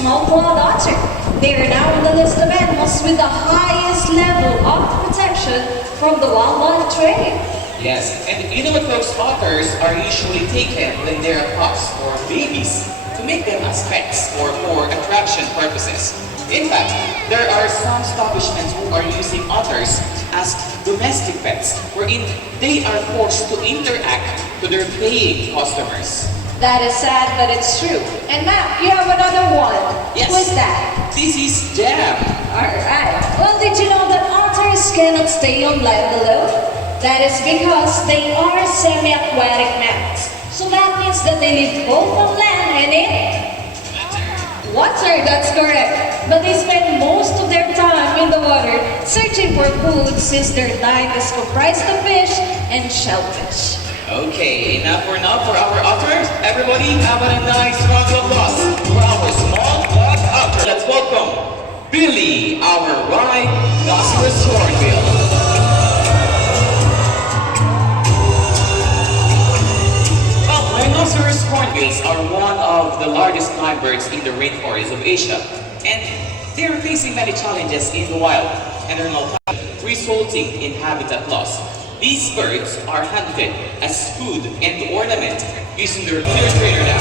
small-clawed otter. They are now on the list of animals with the highest level of protection from the wildlife trade. Yes, and you know what folks, otters are usually taken when they're pups or babies to make them as pets or for attraction purposes. In fact, there are some establishments who are using otters as domestic pets, wherein they are forced to interact to their paying customers. That is sad, but it's true. And Matt, you have another one. Yes. Who is that? This is Jam. Alright. Well, did you know that otters cannot stay on land alone? That is because they are semi-aquatic mammals. So that means that they live both on land and in water, that's correct. But they spend most of their time in the water searching for food since their diet is comprised of fish and shellfish. Okay, enough for our otters. Everybody have a nice round of applause for our small black otter. Let's welcome Billy, our rhinoceros hornbill. Well, rhinoceros hornbills are one of the largest climb birds in the rainforests of Asia, and they are facing many challenges in the wild and are now resulting in habitat loss. These birds are hunted as food and ornament using their trainer now.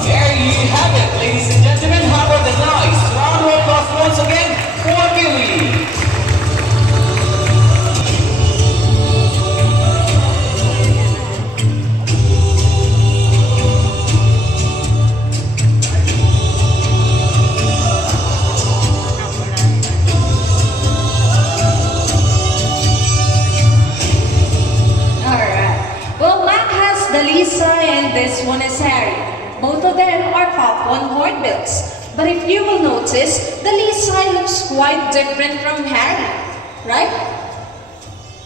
There you have it, ladies and gentlemen. How about the nice round of applause once again for Billy? And this one is Harry. Both of them are Papuan hornbills. But if you will notice, the Lisa looks quite different from Harry, right?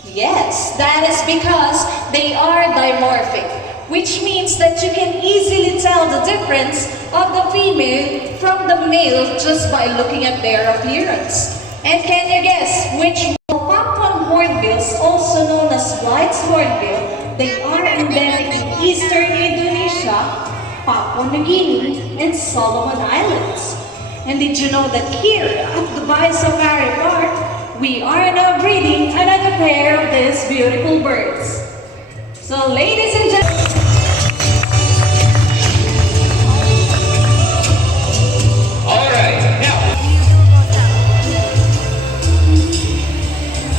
Yes, that is because they are dimorphic, which means that you can easily tell the difference of the female from the male just by looking at their appearance. And can you guess which Papuan hornbills, also known as White's hornbill, they are endemic in eastern Indonesia, Papua New Guinea, and Solomon Islands. And did you know that here at Dubai Safari Park, we are now breeding another pair of these beautiful birds. So ladies and gentlemen, alright, now,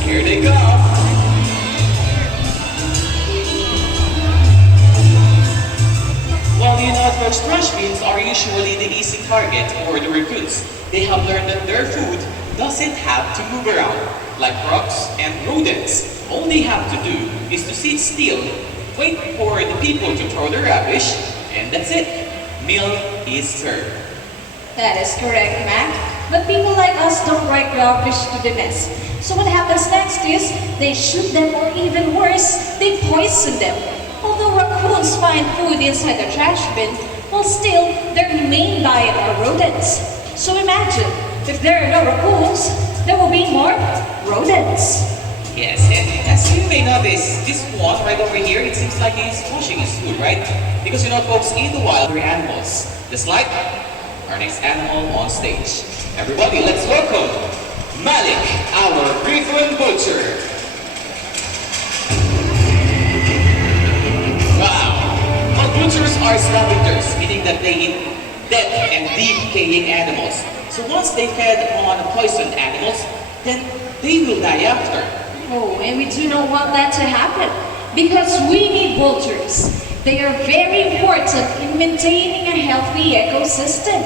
here they go. Well, you know, folks, trash bins are usually the easy target for the raccoons. They have learned that their food doesn't have to move around like frogs and rodents. All they have to do is to sit still, wait for the people to throw their rubbish, and that's it. Meal is served. That is correct, Mac. But people like us don't like rubbish to the mess. So what happens next is they shoot them, or even worse, they poison them. Although raccoons find food inside the trash bin, well, still, their main diet are rodents. So imagine, if there are no raccoons, there will be more rodents. Yes, and as you may notice, this one right over here, it seems like he's pushing his food, right? Because you know, folks, in the wild, we're animals. Just like our next animal on stage. Everybody, let's welcome Malik, our frequent butcher. Butchers are scavengers, meaning that they eat dead and decaying animals. So once they fed on poisoned animals, then they will die after. Oh, and we do not want that to happen because we need vultures. They are very important in maintaining a healthy ecosystem.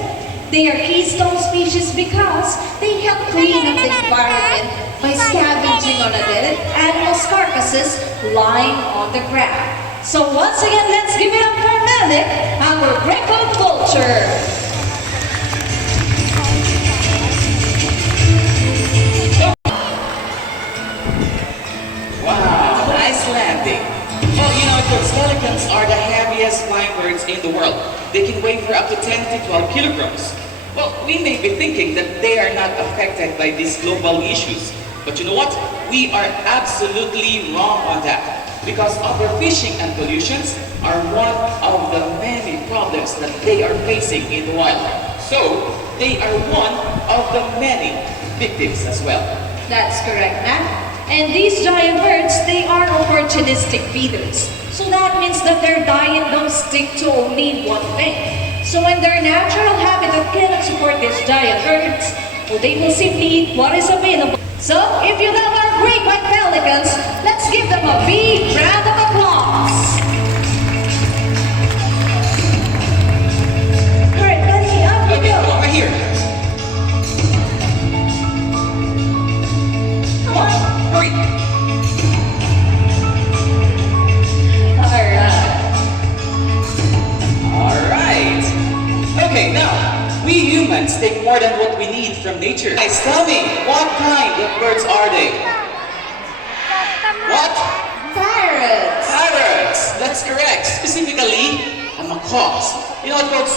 They are keystone species because they help clean up the environment by scavenging on the dead animals' carcasses lying on the ground. So once again, let's give it up for Malik, our record vulture. Wow, nice landing. Well, you know, pelicans are the heaviest flying birds in the world. They can weigh for up to 10 to 12 kilograms. Well, we may be thinking that they are not affected by these global issues. But you know what? We are absolutely wrong on that. Because overfishing and pollutions are one of the many problems that they are facing in the wild. So, they are one of the many victims as well. That's correct, Matt. And these giant birds, they are opportunistic feeders. So that means that their diet don't stick to only one thing. So when their natural habitat cannot support these giant birds, well, they will simply eat what is available. So if you love our great white pelicans, let's give them a big round of applause. All right, buddy, up you Okay, go. come on, right here. Come on, hurry. Alright. Okay, now, we humans take more than what we need from nature. Guys, tell me, what kind of birds are they? What? Parrots. Parrots! That's correct. Specifically, a macaws. You know what, folks?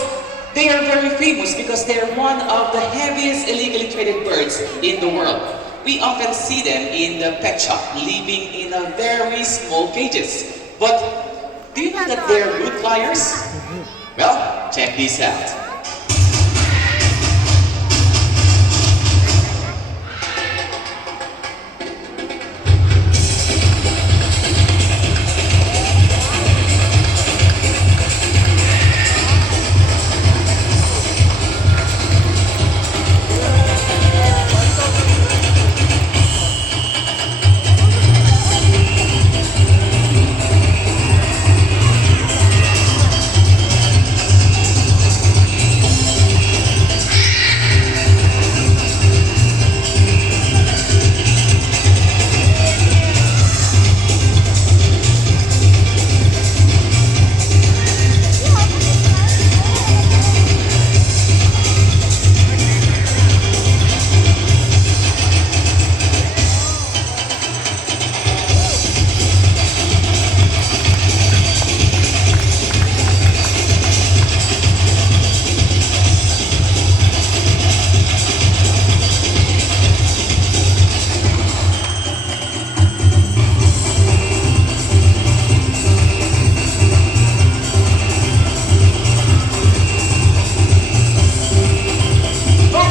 They are very famous because they are one of the heaviest illegally traded birds in the world. We often see them in the pet shop, living in a very small cages. But do you know that they're good flyers? Well, check this out.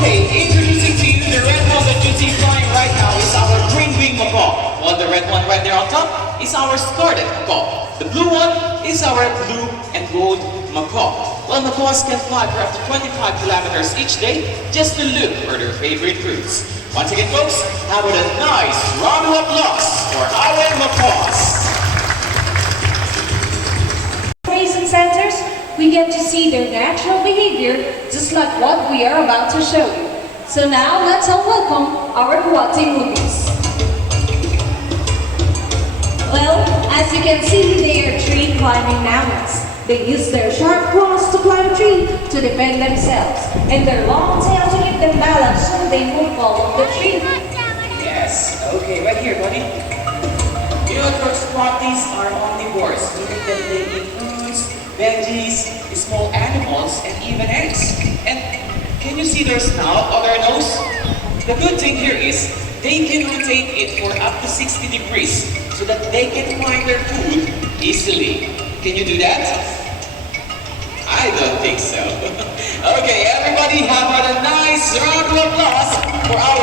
Introducing to you the red one that you see flying right now is our green wing macaw. While the red one right there on top is our scarlet macaw. The blue one is our blue and gold macaw. Well, macaws can fly for up to 25 kilometers each day just to look for their favorite fruits. Once again, folks, how about a nice round of applause for our macaws? Grazing centers, we get to see their natural behavior just like what we are about to show you. So now let's all welcome our Huati movies. Well, as you can see, they are tree climbing mammals. They use their sharp claws to climb a tree to defend themselves, and their long tail to keep them balanced so they won't fall off the tree. Yes, okay, right here, buddy. You know, first Huatis are omnivores, meaning that they eat fruits, veggies, small animals, and even eggs. And can you see their snout or their nose? The good thing here is they can rotate it for up to 60 degrees so that they can find their food easily. Can you do that? I don't think so. Okay, everybody have a nice round of applause for our